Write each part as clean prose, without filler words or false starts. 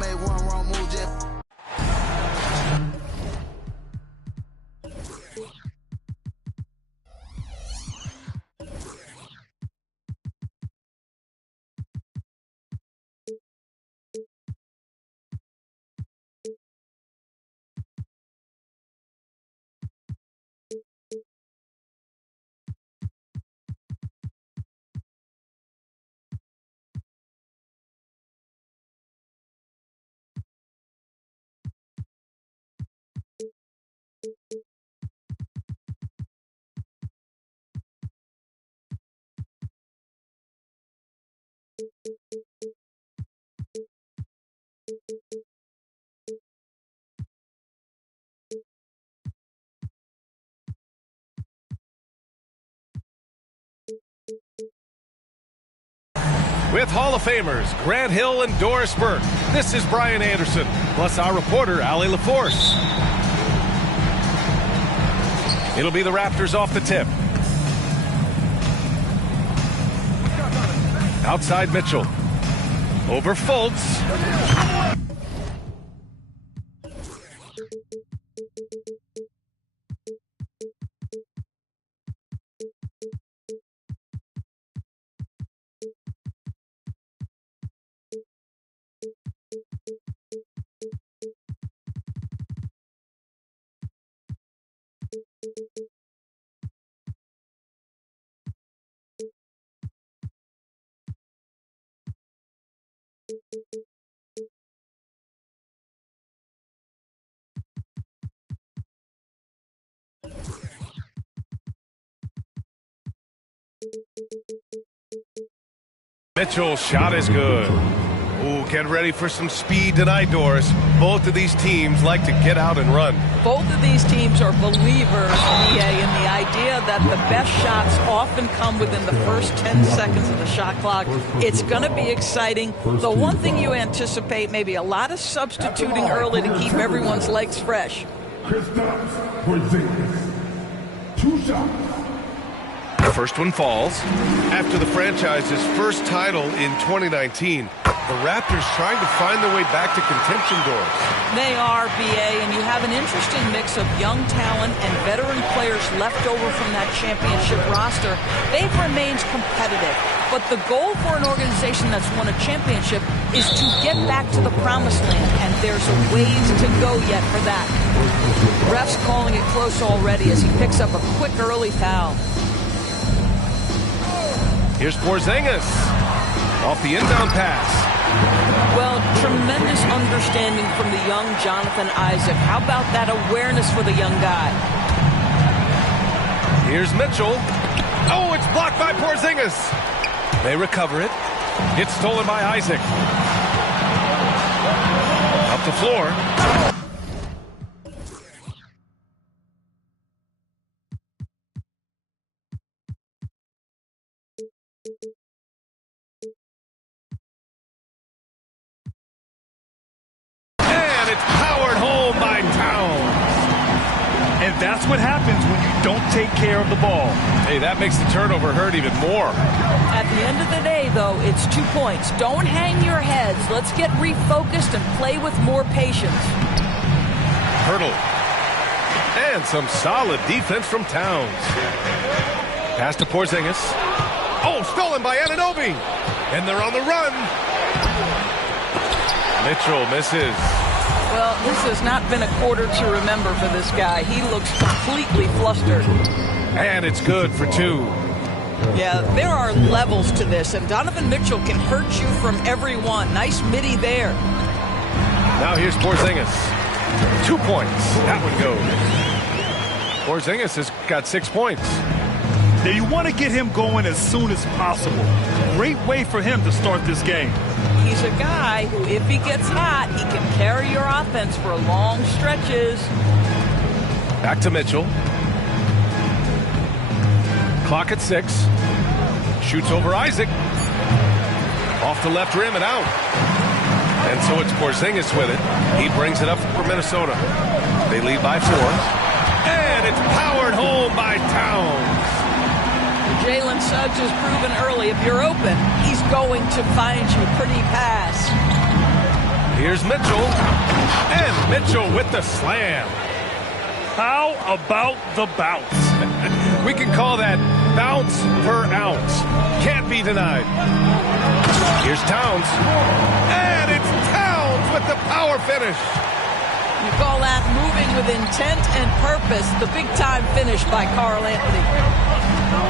Made one wrong move, just. With Hall of Famers Grant Hill and Doris Burke, this is Brian Anderson, plus our reporter, Allie LaForce. It'll be the Raptors off the tip. Outside Mitchell. Over Fultz. Mitchell's shot is good. Ooh, get ready for some speed tonight, Doris. Both of these teams like to get out and run. Both of these teams are believers, EA, in the idea that the best shots often come within the first 10 seconds of the shot clock. It's going to be exciting. The one thing you anticipate, maybe a lot of substituting early to keep everyone's legs fresh. Kristaps Porzingis. 2 shots. The first one falls. After the franchise's first title in 2019, the Raptors trying to find their way back to contention, Doris. They are, BA, and you have an interesting mix of young talent and veteran players left over from that championship roster. They've remained competitive, but the goal for an organization that's won a championship is to get back to the promised land, and there's a ways to go yet for that. Ref's calling it close already as he picks up a quick early foul. Here's Porzingis off the inbound pass. Well, tremendous understanding from the young Jonathan Isaac. How about that awareness for the young guy? Here's Mitchell. Oh, it's blocked by Porzingis. They recover it. It's stolen by Isaac. Up the floor. And that's what happens when you don't take care of the ball. Hey, that makes the turnover hurt even more. At the end of the day, though, it's 2 points. Don't hang your heads. Let's get refocused and play with more patience. Hurdle. And some solid defense from Towns. Pass to Porzingis. Oh, stolen by Anunoby. And they're on the run. Mitchell misses. Well, this has not been a quarter to remember for this guy. He looks completely flustered. And it's good for 2. Yeah, there are levels to this, and Donovan Mitchell can hurt you from every one. Nice midi there. Now here's Porzingis. 2 points. That one goes. Porzingis has got 6 points. Now you want to get him going as soon as possible. Great way for him to start this game. He's a guy who, if he gets hot, he can carry your offense for long stretches. Back to Mitchell. Clock at 6. Shoots over Isaac. Off the left rim and out. And so it's Porzingis with it. He brings it up for Minnesota. They lead by 4. And it's powered home by Towns. Jalen Suggs has proven early, if you're open, he's going to find you. Pretty pass. Here's Mitchell. And Mitchell with the slam. How about the bounce? We can call that bounce per ounce. Can't be denied. Here's Towns. And it's Towns with the power finish. You call that moving with intent and purpose. The big-time finish by Carl Anthony.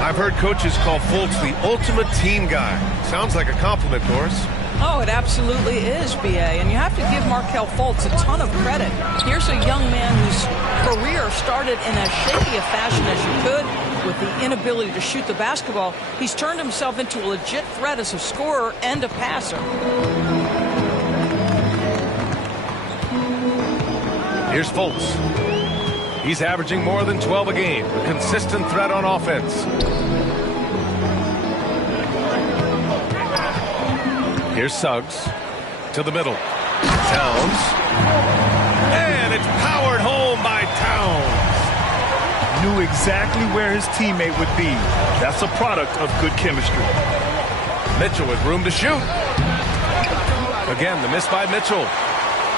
I've heard coaches call Fultz the ultimate team guy. Sounds like a compliment, Doris. Oh, it absolutely is, B.A. And you have to give Markelle Fultz a ton of credit. Here's a young man whose career started in as shaky a fashion as you could. With the inability to shoot the basketball, he's turned himself into a legit threat as a scorer and a passer. Here's Fultz. He's averaging more than 12 a game. A consistent threat on offense. Here's Suggs. To the middle. Towns. And it's powered home by Towns. Knew exactly where his teammate would be. That's a product of good chemistry. Mitchell with room to shoot. Again, the miss by Mitchell.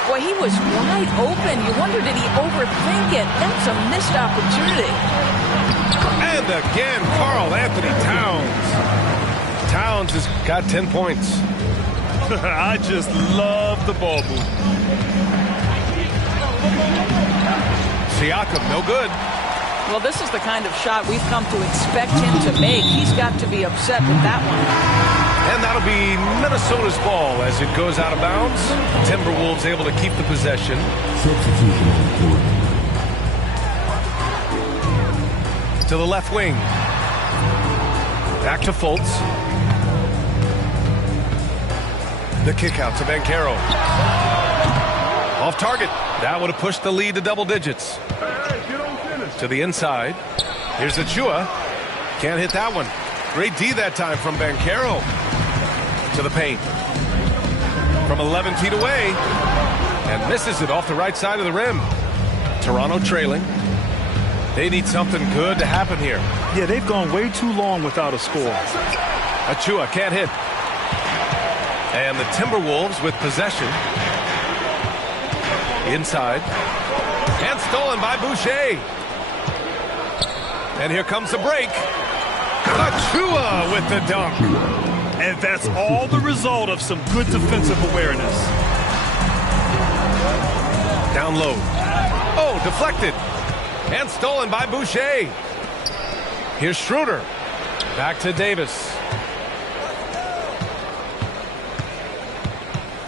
Boy, he was wide open. You wonder, did he overthink it? That's a missed opportunity. And again, Carl Anthony Towns. Towns has got 10 points. I just love the ball move. Siakam, no good. Well, this is the kind of shot we've come to expect him to make. He's got to be upset with that one. And that'll be Minnesota's ball as it goes out of bounds. Timberwolves able to keep the possession. Substitution on the court. To the left wing. Back to Fultz. The kick out to Banchero. Off target. That would have pushed the lead to double digits. To the inside. Here's Achua. Can't hit that one. Great D that time from Banchero. To the paint. From 11 feet away. And misses it off the right side of the rim. Toronto trailing. They need something good to happen here. Yeah, they've gone way too long without a score. Achua can't hit. And the Timberwolves with possession. Inside. And stolen by Boucher. And here comes the break. Achua with the dunk. And that's all the result of some good defensive awareness. Down low. Oh, deflected. And stolen by Boucher. Here's Schroeder. Back to Davis.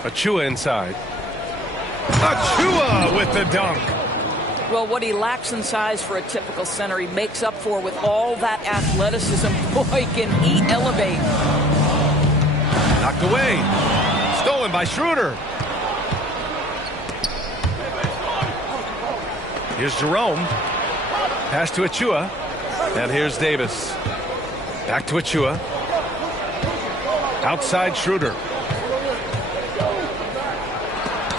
Achua inside. Achua with the dunk. Well, what he lacks in size for a typical center, he makes up for with all that athleticism. Boy, can he elevate. Knocked away. Stolen by Schroeder. Here's Jerome. Pass to Achua. And here's Davis. Back to Achua. Outside Schroeder.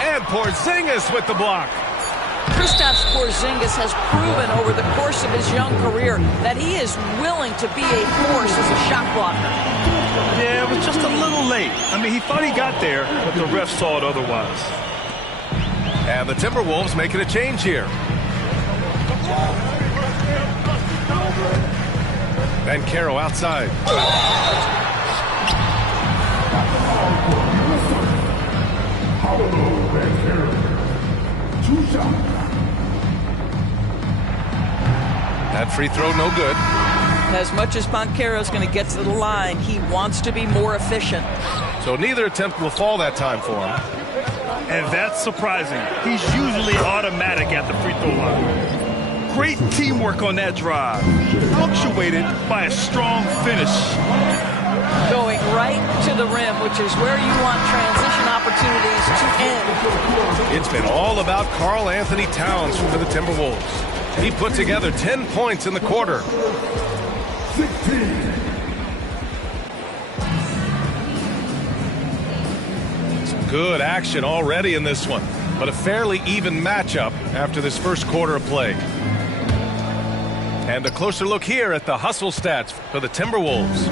And Porzingis with the block. Kristaps Porzingis has proven over the course of his young career that he is willing to be a force as a shot blocker. Yeah, it was just a little late. I mean, he thought he got there, but the ref saw it otherwise. And the Timberwolves making a change here. Banchero outside. That free throw no good. As much as Banchero's going to get to the line, he wants to be more efficient. So neither attempt will fall that time for him. And that's surprising. He's usually automatic at the free throw line. Great teamwork on that drive, punctuated by a strong finish. Going right to the rim, which is where you want transition opportunities to end. It's been all about Carl Anthony Towns for the Timberwolves. He put together 10 points in the quarter. 16. Some good action already in this one, but a fairly even matchup after this first quarter of play. And a closer look here at the hustle stats for the Timberwolves.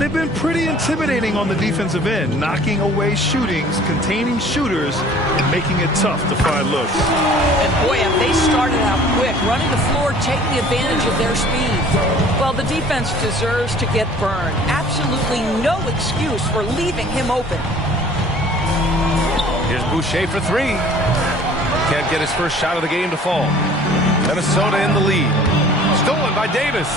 They've been pretty intimidating on the defensive end, knocking away shootings, containing shooters, and making it tough to find looks. And boy, have they started out quick, running the floor, taking advantage of their speed. Well, the defense deserves to get burned. Absolutely no excuse for leaving him open. Here's Boucher for three. Can't get his first shot of the game to fall. Minnesota in the lead. Stolen by Davis.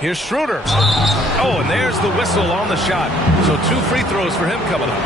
Here's Schroeder. Oh, and there's the whistle on the shot. So 2 free throws for him coming up.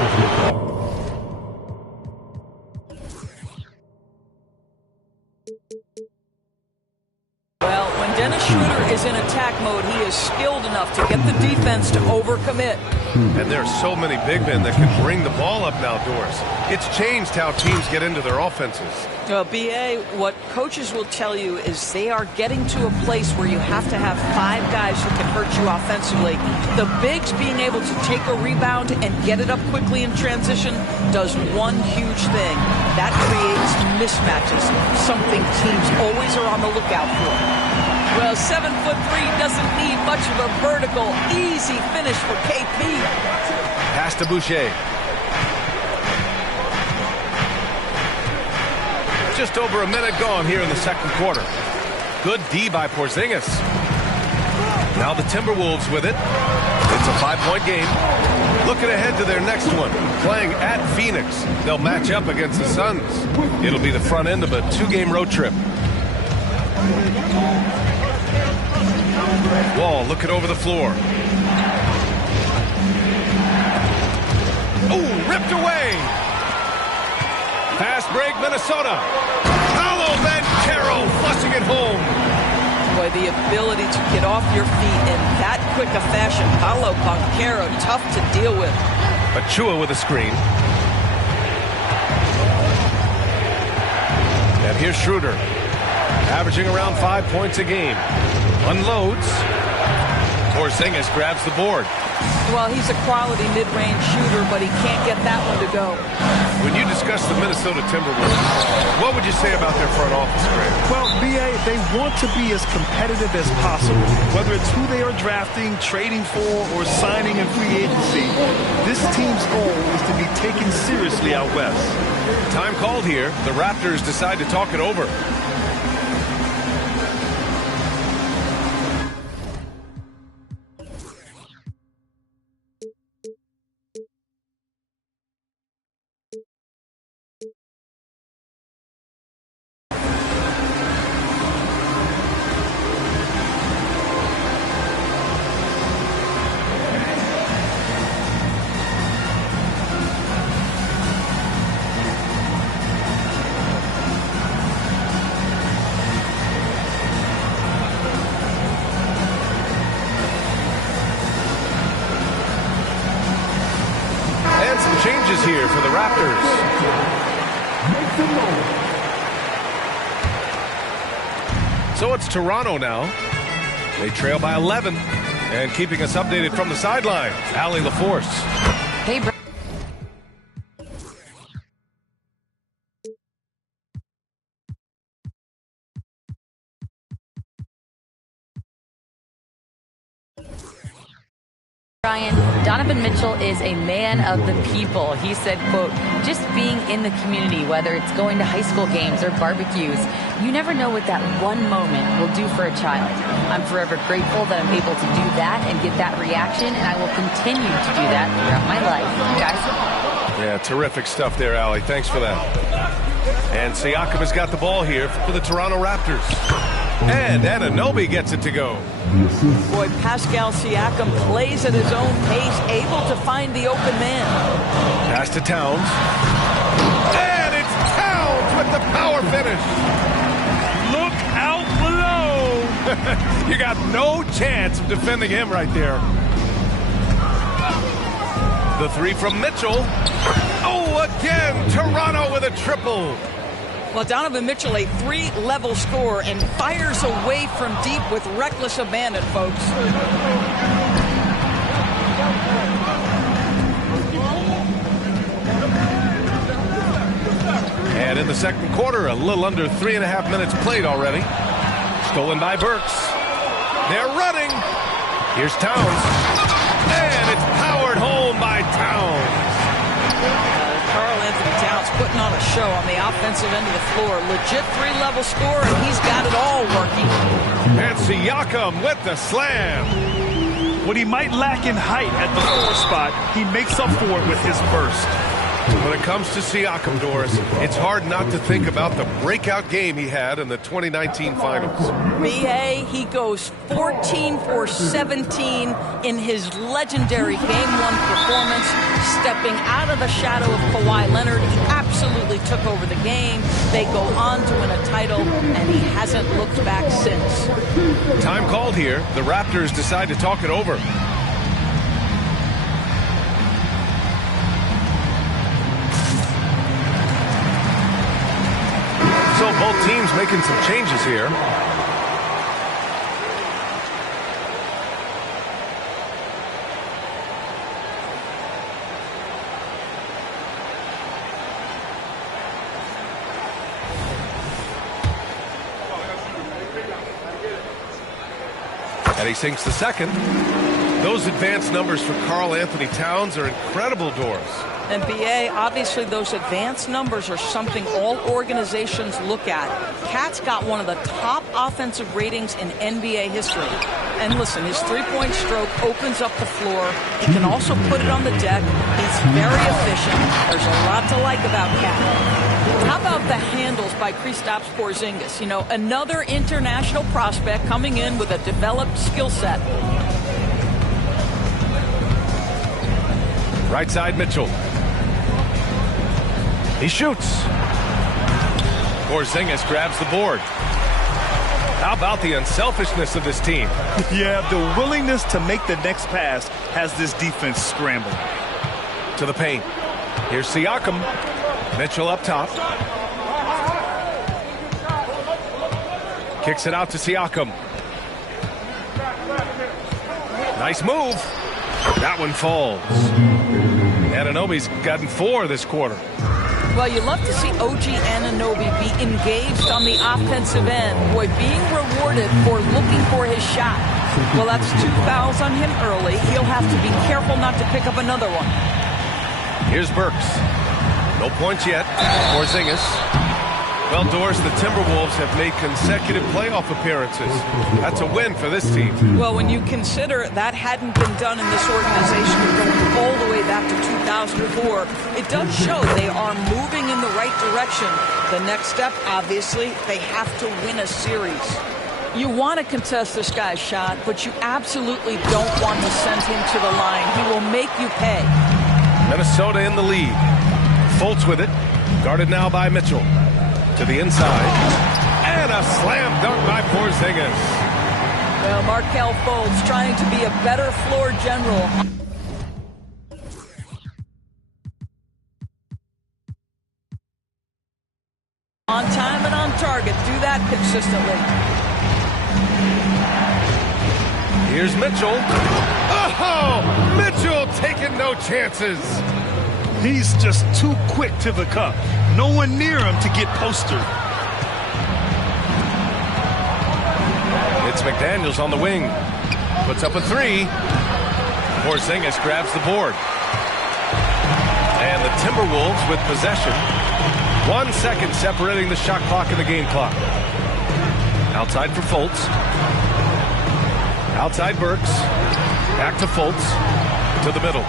Well, when Dennis Schroeder is in attack mode, he is skilled enough to get the defense to overcommit. And there are so many big men that can bring the ball up now, Doris. It's changed how teams get into their offenses. B.A., what coaches will tell you is they are getting to a place where you have to have 5 guys who can hurt you offensively. The bigs being able to take a rebound and get it up quickly in transition does one huge thing. That creates mismatches, something teams always are on the lookout for. Well, 7'3" doesn't need much of a vertical, easy finish for KP. Pass to Boucher. Just over a minute gone here in the second quarter. Good D by Porzingis. Now the Timberwolves with it. It's a 5-point game. Looking ahead to their next one, playing at Phoenix. They'll match up against the Suns. It'll be the front end of a 2-game road trip. Wall looking over the floor. Oh, ripped away. Fast break, Minnesota. Paolo Banchero flushing it home. Boy, the ability to get off your feet in that quick a fashion. Paolo Banchero, tough to deal with. Achua with a screen. And here's Schroeder, averaging around 5 points a game. Unloads. Porzingis grabs the board. Well, he's a quality mid-range shooter, but he can't get that one to go. When you discuss the Minnesota Timberwolves, what would you say about their front office, Greg? Well, B.A., they want to be as competitive as possible. Whether it's who they are drafting, trading for, or signing in free agency, this team's goal is to be taken seriously out west. Time called here. The Raptors decide to talk it over. Changes here for the Raptors. So it's Toronto now. They trail by 11. And keeping us updated from the sideline, Allie LaForce. Hey, Ryan, Donovan Mitchell is a man of the people. He said, quote, just being in the community, whether it's going to high school games or barbecues, you never know what that one moment will do for a child. I'm forever grateful that I'm able to do that and get that reaction, and I will continue to do that throughout my life. Guys? Yeah, terrific stuff there, Allie. Thanks for that. And Siakam has got the ball here for the Toronto Raptors. And Anunoby gets it to go. Boy, Pascal Siakam plays at his own pace, able to find the open man. Pass to Towns. And it's Towns with the power finish. Look out below. You got no chance of defending him right there. The three from Mitchell. Oh, again, Toronto with a triple. Well, Donovan Mitchell, a 3-level scorer, and fires away from deep with reckless abandon, folks. And in the second quarter, a little under 3.5 minutes played already. Stolen by Burks. They're running. Here's Towns. And it's powered home by Towns. Karl-Anthony Towns putting on a show on the offensive end of the floor. Legit three-level score, and he's got it all working. And Siakam with the slam. What he might lack in height at the 4 spot, he makes up for it with his burst. When it comes to Siakam, Doris, it's hard not to think about the breakout game he had in the 2019 finals. B.A., he goes 14 for 17 in his legendary Game 1 performance, stepping out of the shadow of Kawhi Leonard. He absolutely took over the game. They go on to win a title, and he hasn't looked back since. Time called here. The Raptors decide to talk it over. So both teams making some changes here. And he sinks the second. Those advanced numbers for Karl-Anthony Towns are incredible, Doris. And B.A., obviously those advanced numbers are something all organizations look at. Cat's got one of the top offensive ratings in NBA history. And listen, his three-point stroke opens up the floor. He can also put it on the deck. He's very efficient. There's a lot to like about Cat. How about the handles by Kristaps Porzingis? You know, another international prospect coming in with a developed skill set. Right side, Mitchell. He shoots. Porzingis grabs the board. How about the unselfishness of this team? Yeah, the willingness to make the next pass has this defense scrambling. To the paint. Here's Siakam. Mitchell up top. Kicks it out to Siakam. Nice move. That one falls. Anunoby's gotten 4 this quarter. Well, you love to see OG Anunoby be engaged on the offensive end. Boy, being rewarded for looking for his shot. Well, that's 2 fouls on him early. He'll have to be careful not to pick up another one. Here's Burks. No points yet. Porzingis. Well, Doris, the Timberwolves have made consecutive playoff appearances. That's a win for this team. Well, when you consider that hadn't been done in this organization going all the way back to 2004, it does show they are moving in the right direction. The next step, obviously, they have to win a series. You want to contest this guy's shot, but you absolutely don't want to send him to the line. He will make you pay. Minnesota in the lead. Fultz with it. Guarded now by Mitchell. To the inside. And a slam dunk by Porzingis. Well, Markelle Fultz trying to be a better floor general. On time and on target. Do that consistently. Here's Mitchell. Oh! Mitchell taking no chances. He's just too quick to the cup. No one near him to get postered. It's McDaniels on the wing. Puts up a 3. Porzingis grabs the board. And the Timberwolves with possession. 1 second separating the shot clock and the game clock. Outside for Fultz. Outside Burks. Back to Fultz. To the middle.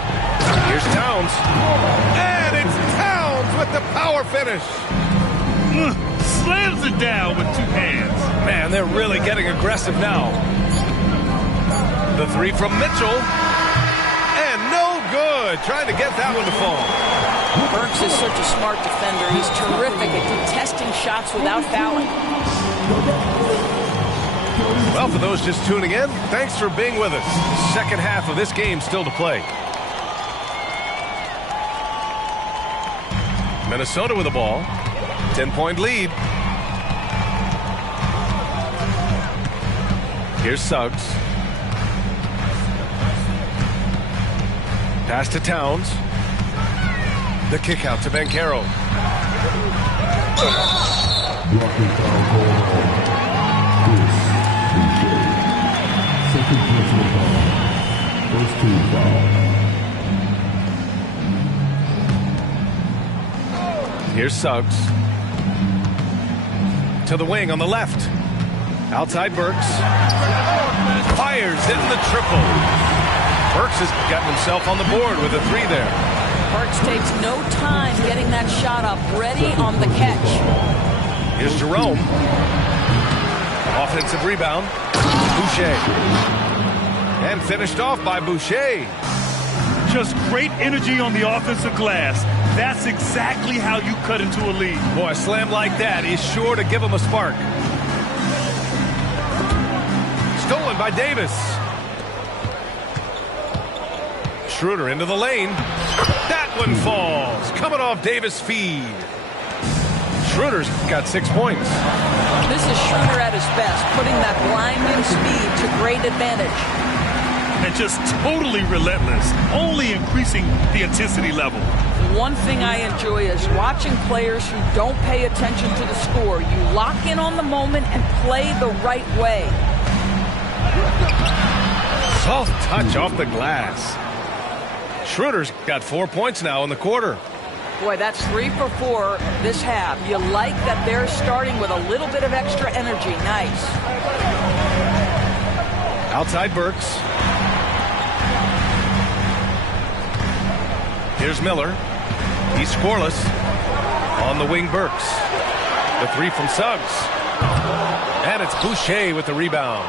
Here's Towns. And it's Towns with the power finish. Slams it down with 2 hands. Man, they're really getting aggressive now. The 3 from Mitchell. And no good. Trying to get that one to fall. Burks is such a smart defender. He's terrific at contesting shots without fouling. Well, for those just tuning in, thanks for being with us. Second half of this game still to play. Minnesota with the ball. 10-point lead. Here's Suggs. Pass to Towns. The kick out to Banchero. Here's Suggs. To the wing on the left. Outside Burks. Fires in the triple. Burks has gotten himself on the board with a 3 there. Burks takes no time getting that shot up, ready on the catch. Here's Jerome. Offensive rebound. Boucher. And finished off by Boucher. Just great energy on the offensive glass. That's exactly how you cut into a lead. Boy, a slam like that is sure to give him a spark. Stolen by Davis. Schroeder into the lane. That one falls. Coming off Davis' feed. Schroeder's got 6 points. This is Schroeder at his best, putting that blinding speed to great advantage. And just totally relentless, only increasing the intensity level. One thing I enjoy is watching players who don't pay attention to the score. You lock in on the moment and play the right way. Soft touch off the glass. Schroeder's got 4 points now in the quarter. Boy, that's 3 for 4 this half. You like that they're starting with a little bit of extra energy. Nice. Outside Burks. Here's Miller. He's scoreless. On the wing, Burks. The 3 from Suggs. And it's Boucher with the rebound.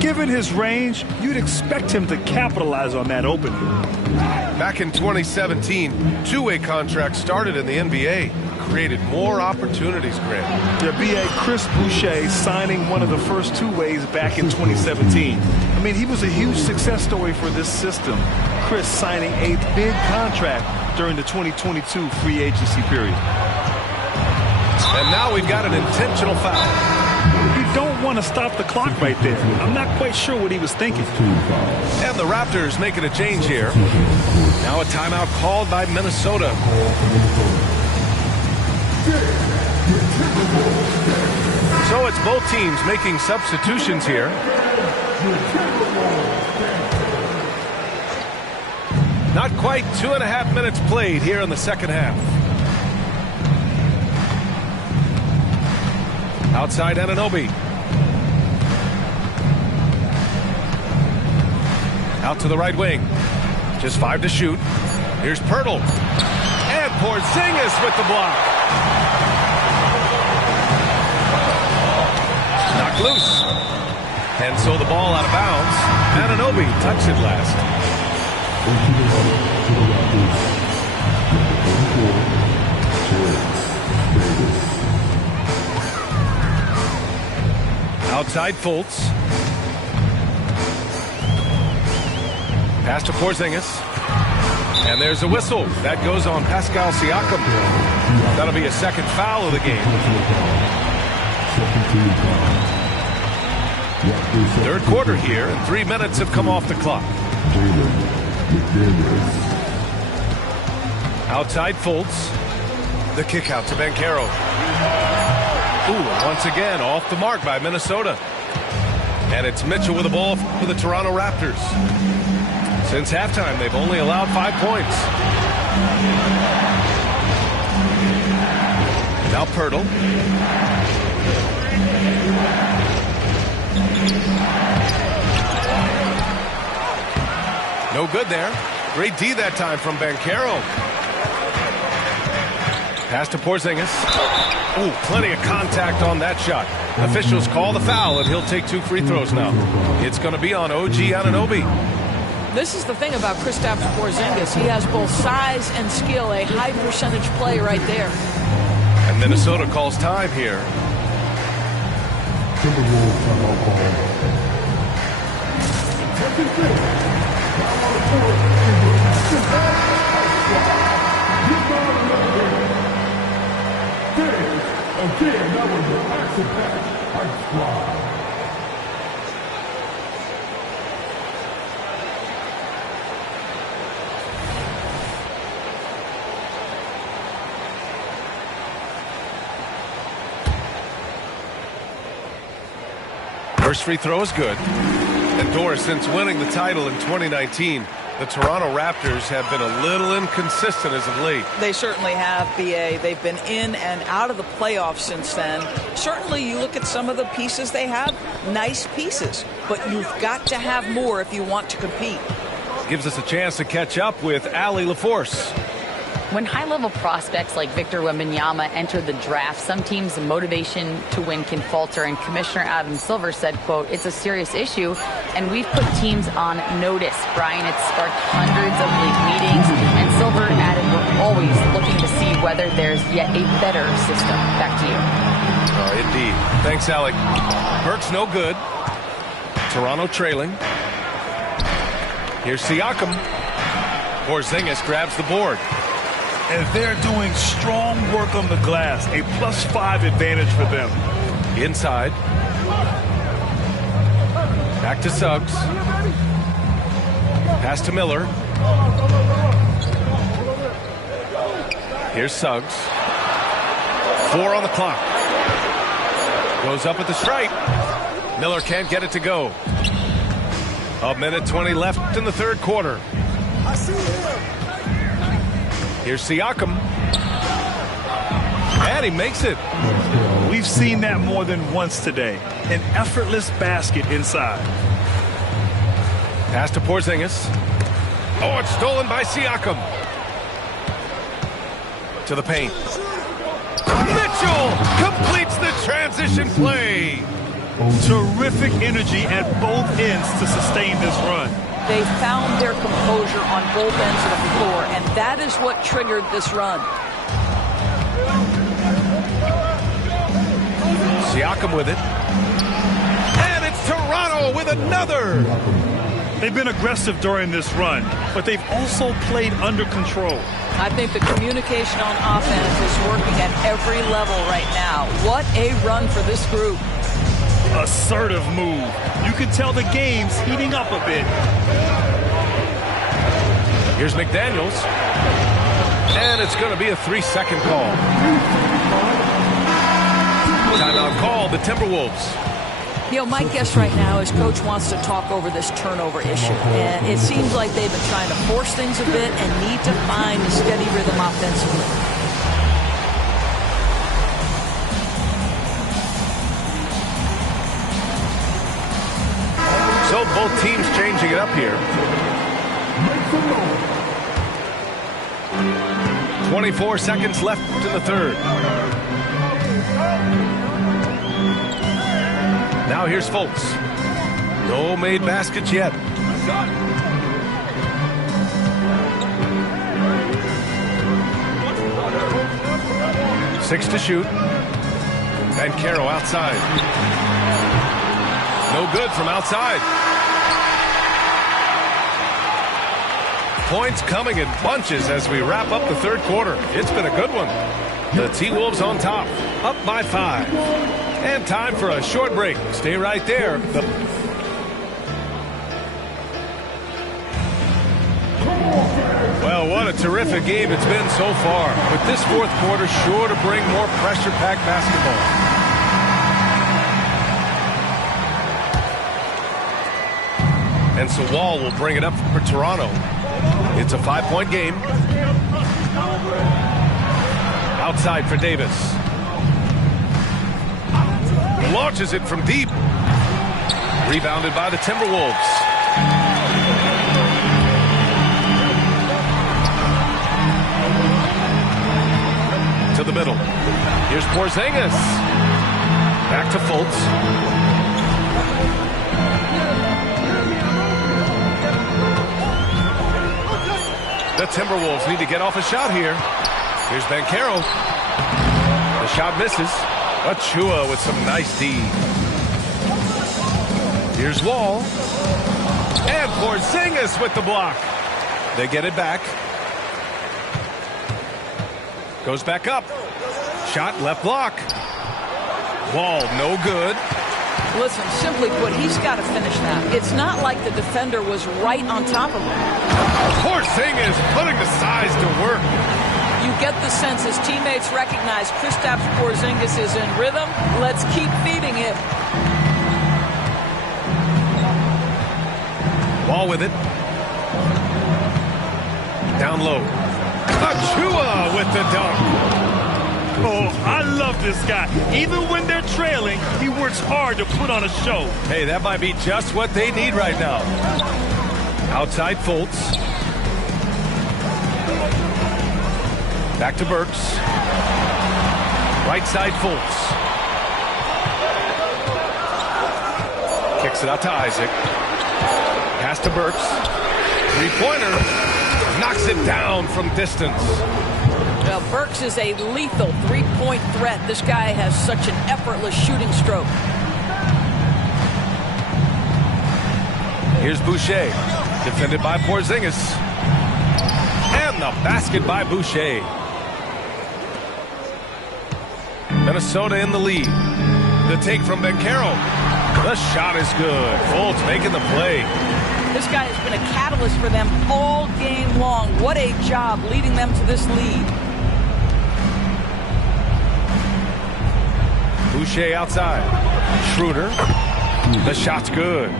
Given his range, you'd expect him to capitalize on that opening. Back in 2017, two-way contracts started in the NBA. Created more opportunities, Grant. Yeah, B.A. Chris Boucher signing one of the first two-ways back in 2017. I mean, he was a huge success story for this system. Chris signing a big contract during the 2022 free agency period. And now we've got an intentional foul. You don't want to stop the clock right there. I'm not quite sure what he was thinking. And the Raptors making a change here. Now a timeout called by Minnesota. So it's both teams making substitutions here. Not quite 2.5 minutes played here in the second half. Outside Anunoby. Out to the right wing. Just 5 to shoot. Here's Pirtle. And Porzingis with the block. Knocked loose. And so the ball out of bounds. Anunoby touched it last. Outside Fultz. Pass to Porzingis. And there's a whistle. That goes on Pascal Siakam. That'll be a second foul of the game. Third quarter here, and 3 minutes have come off the clock. Outside Fultz. The kick out to Banchero. Ooh, once again, off the mark by Minnesota. And it's Mitchell with the ball for the Toronto Raptors. Since halftime, they've only allowed 5 points. Now Pirtle. No good there. Great D that time from Banchero. Pass to Porzingis. Ooh, plenty of contact on that shot. Officials call the foul, and he'll take 2 free throws now. It's going to be on OG Anunoby. This is the thing about Kristaps Porzingis. He has both size and skill, a high percentage play right there. And Minnesota calls time here. Again, that was an action-packed ice squad. First free throw is good. And Doris, since winning the title in 2019, The Toronto Raptors have been a little inconsistent as of late. They certainly have, B.A. They've been in and out of the playoffs since then. Certainly, you look at some of the pieces they have, nice pieces. But you've got to have more if you want to compete. Gives us a chance to catch up with Allie LaForce. When high-level prospects like Victor Wembanyama enter the draft, some teams' motivation to win can falter, and Commissioner Adam Silver said, quote, "It's a serious issue, and we've put teams on notice." Brian, it's sparked hundreds of league meetings, and Silver added, "We're always looking to see whether there's yet a better system." Back to you. Indeed. Thanks, Alec. Burke's no good. Toronto trailing. Here's Siakam. Porzingis grabs the board. And they're doing strong work on the glass. A +5 advantage for them. Inside. Back to Suggs. Pass to Miller. Here's Suggs. 4 on the clock. Goes up at the stripe. Miller can't get it to go. 1:20 left in the third quarter. I see him. Here's Siakam. And he makes it. We've seen that more than once today. An effortless basket inside. Pass to Porzingis. Oh, it's stolen by Siakam. To the paint. Mitchell completes the transition play. Terrific energy at both ends to sustain this run. They found their composure on both ends of the floor, and that is what triggered this run. Siakam with it. And it's Toronto with another. They've been aggressive during this run, but they've also played under control. I think the communication on offense is working at every level right now. What a run for this group. Assertive move. You can tell the game's heating up a bit. Here's McDaniels. And it's going to be a 3-second call. Timeout called the Timberwolves. You know, my guess right now is Coach wants to talk over this turnover issue. And it seems like they've been trying to force things a bit and need to find a steady rhythm offensively. So both teams changing it up here. 24 seconds left in the third. Now here's Fultz. No made baskets yet. Six to shoot. Banchero outside. No good from outside. Points coming in bunches as we wrap up the third quarter. It's been a good one. The T-Wolves on top, up by 5. And time for a short break. Stay right there. Well, what a terrific game it's been so far. With this fourth quarter sure to bring more pressure-packed basketball. And so Wall will bring it up for Toronto. It's a 5-point game. Outside for Davis. Launches it from deep. Rebounded by the Timberwolves. To the middle. Here's Porzingis. Back to Fultz. The Timberwolves need to get off a shot here. Here's Banchero. The shot misses. Achua with some nice D. Here's Wall. And Porzingis with the block. They get it back. Goes back up. Shot left block. Wall no good. Listen, simply put, he's got to finish that. It's not like the defender was right on top of him. Porzingis putting the size to work. You get the sense his teammates recognize Kristaps Porzingis is in rhythm. Let's keep feeding him. Ball with it. Down low. Achua with the dunk. Oh, I love this guy. Even when they're trailing, he works hard to put on a show. Hey, that might be just what they need right now. Outside Fultz. Back to Burks. Right side Fultz. Kicks it out to Isaac. Pass to Burks. Three-pointer. Knocks it down from distance. Well, Burks is a lethal three-point threat. This guy has such an effortless shooting stroke. Here's Boucher. Defended by Porzingis. And the basket by Boucher. Minnesota in the lead. The take from Banchero. The shot is good. Fultz making the play. This guy has been a catalyst for them all game long. What a job leading them to this lead. Boucher outside. Schroeder. The shot's good.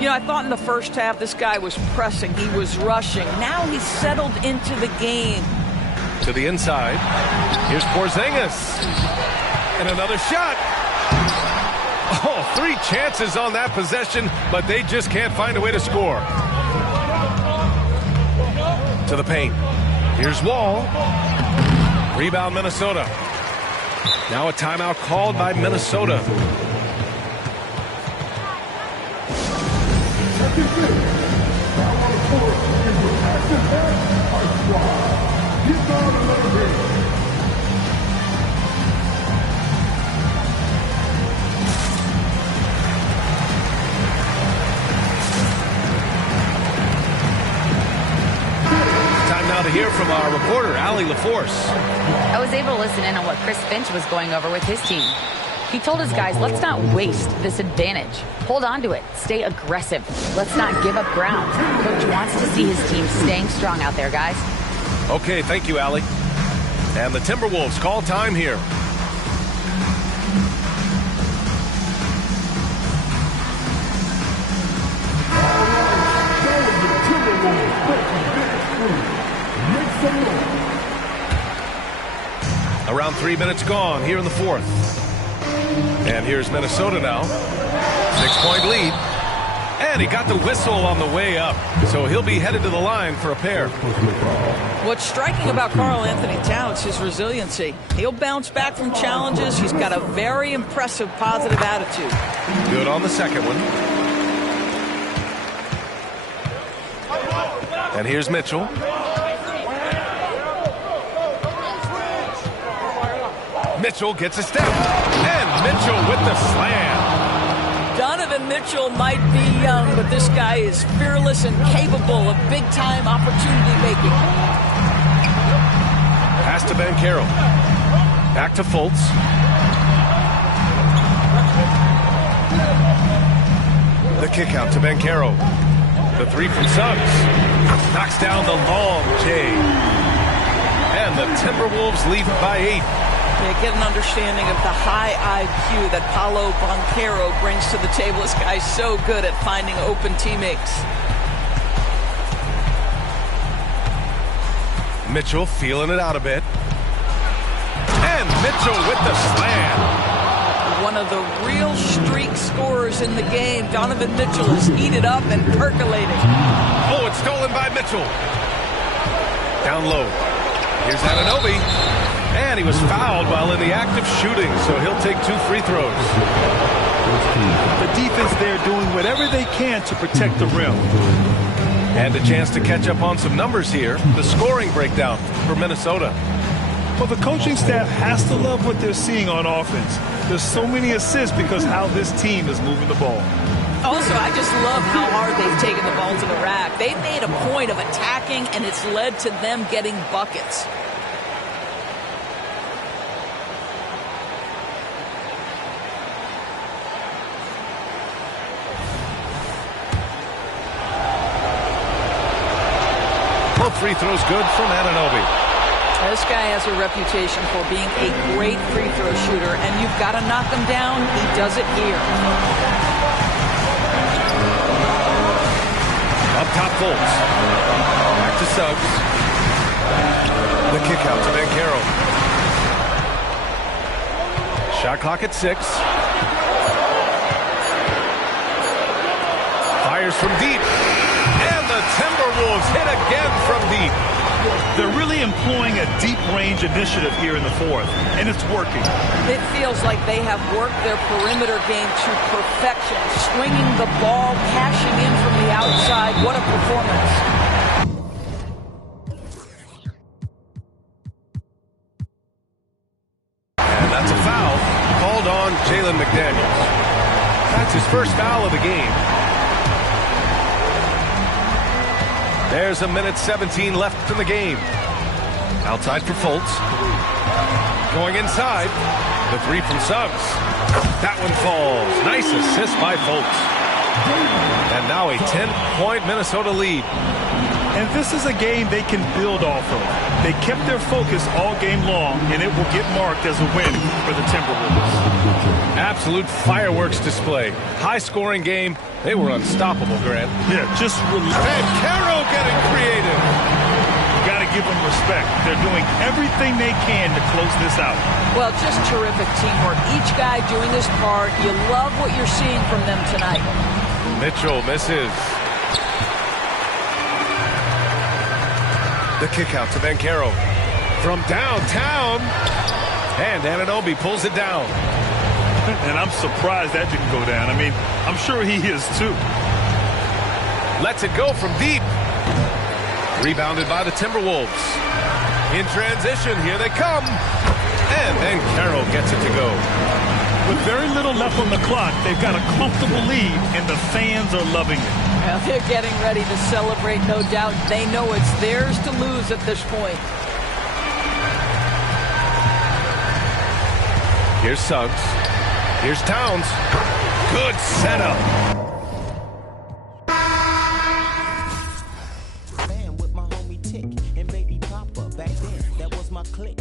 You know, I thought in the first half this guy was pressing. He was rushing. Now he's settled into the game. To the inside. Here's Porzingis. And another shot. Oh, 3 chances on that possession, but they just can't find a way to score. To the paint. Here's Wall. Rebound Minnesota. Now a timeout called by Minnesota. To hear from our reporter, Allie LaForce. I was able to listen in on what Chris Finch was going over with his team. He told his guys, let's not waste this advantage. Hold on to it. Stay aggressive. Let's not give up ground. Coach wants to see his team staying strong out there, guys. Okay, thank you, Allie. And the Timberwolves call time here. Around 3 minutes gone here in the fourth. And here's Minnesota now. 6-point lead. And he got the whistle on the way up. So he'll be headed to the line for a pair. What's striking about Karl-Anthony Towns is his resiliency. He'll bounce back from challenges. He's got a very impressive positive attitude. Good on the second one. And here's Mitchell. Mitchell gets a step. And Mitchell with the slam. Donovan Mitchell might be young, but this guy is fearless and capable of big-time opportunity making. Pass to Banchero. Back to Fultz. The kick out to Banchero. The three from Suggs. Knocks down the long J. And the Timberwolves lead by 8. Yeah, get an understanding of the high IQ that Paolo Banchero brings to the table. This guy's so good at finding open teammates. Mitchell feeling it out a bit. And Mitchell with the slam. One of the real streak scorers in the game. Donovan Mitchell is heated up and percolating. Oh, it's stolen by Mitchell. Down low. Here's Anunoby. And he was fouled while in the act of shooting, so he'll take 2 free throws. The defense there doing whatever they can to protect the rim. And a chance to catch up on some numbers here. The scoring breakdown for Minnesota. Well, the coaching staff has to love what they're seeing on offense. There's so many assists because how this team is moving the ball. Also, I just love how hard they've taken the ball to the rack. They've made a point of attacking, and it's led to them getting buckets. Both free throws good from Anunoby. This guy has a reputation for being a great free throw shooter, and you've got to knock him down. He does it here. Up top Fultz. Back to Suggs. The kick out to Banchero. Shot clock at 6. Fires from deep. And the Timberwolves hit again from deep. They're really employing a deep-range initiative here in the fourth, and it's working. It feels like they have worked their perimeter game to perfection, swinging the ball, cashing in from the outside. What a performance. And that's a foul called on Jalen McDaniels. That's his first foul of the game. There's a minute 17 left in the game. Outside for Fultz. Going inside. The three from Suggs. That one falls. Nice assist by Fultz. And now a 10-point Minnesota lead. And this is a game they can build off of. They kept their focus all game long, and it will get marked as a win for the Timberwolves. Absolute fireworks display. High-scoring game. They were unstoppable, Grant. Yeah, just Banchero getting creative. You got to give them respect. They're doing everything they can to close this out. Well, just terrific teamwork. Each guy doing his part. You love what you're seeing from them tonight. Mitchell misses. The kick out to Banchero. From downtown. And Anunoby pulls it down. And I'm surprised that didn't go down. I mean, I'm sure he is too. Lets it go from deep. Rebounded by the Timberwolves. In transition, here they come. And Banchero gets it to go. With very little left on the clock, they've got a comfortable lead, and the fans are loving it. Well, they're getting ready to celebrate, no doubt. They know it's theirs to lose at this point. Here's Suggs. Here's Towns. Good setup. With my homie Tick and baby Papa. Back then, that was my clique.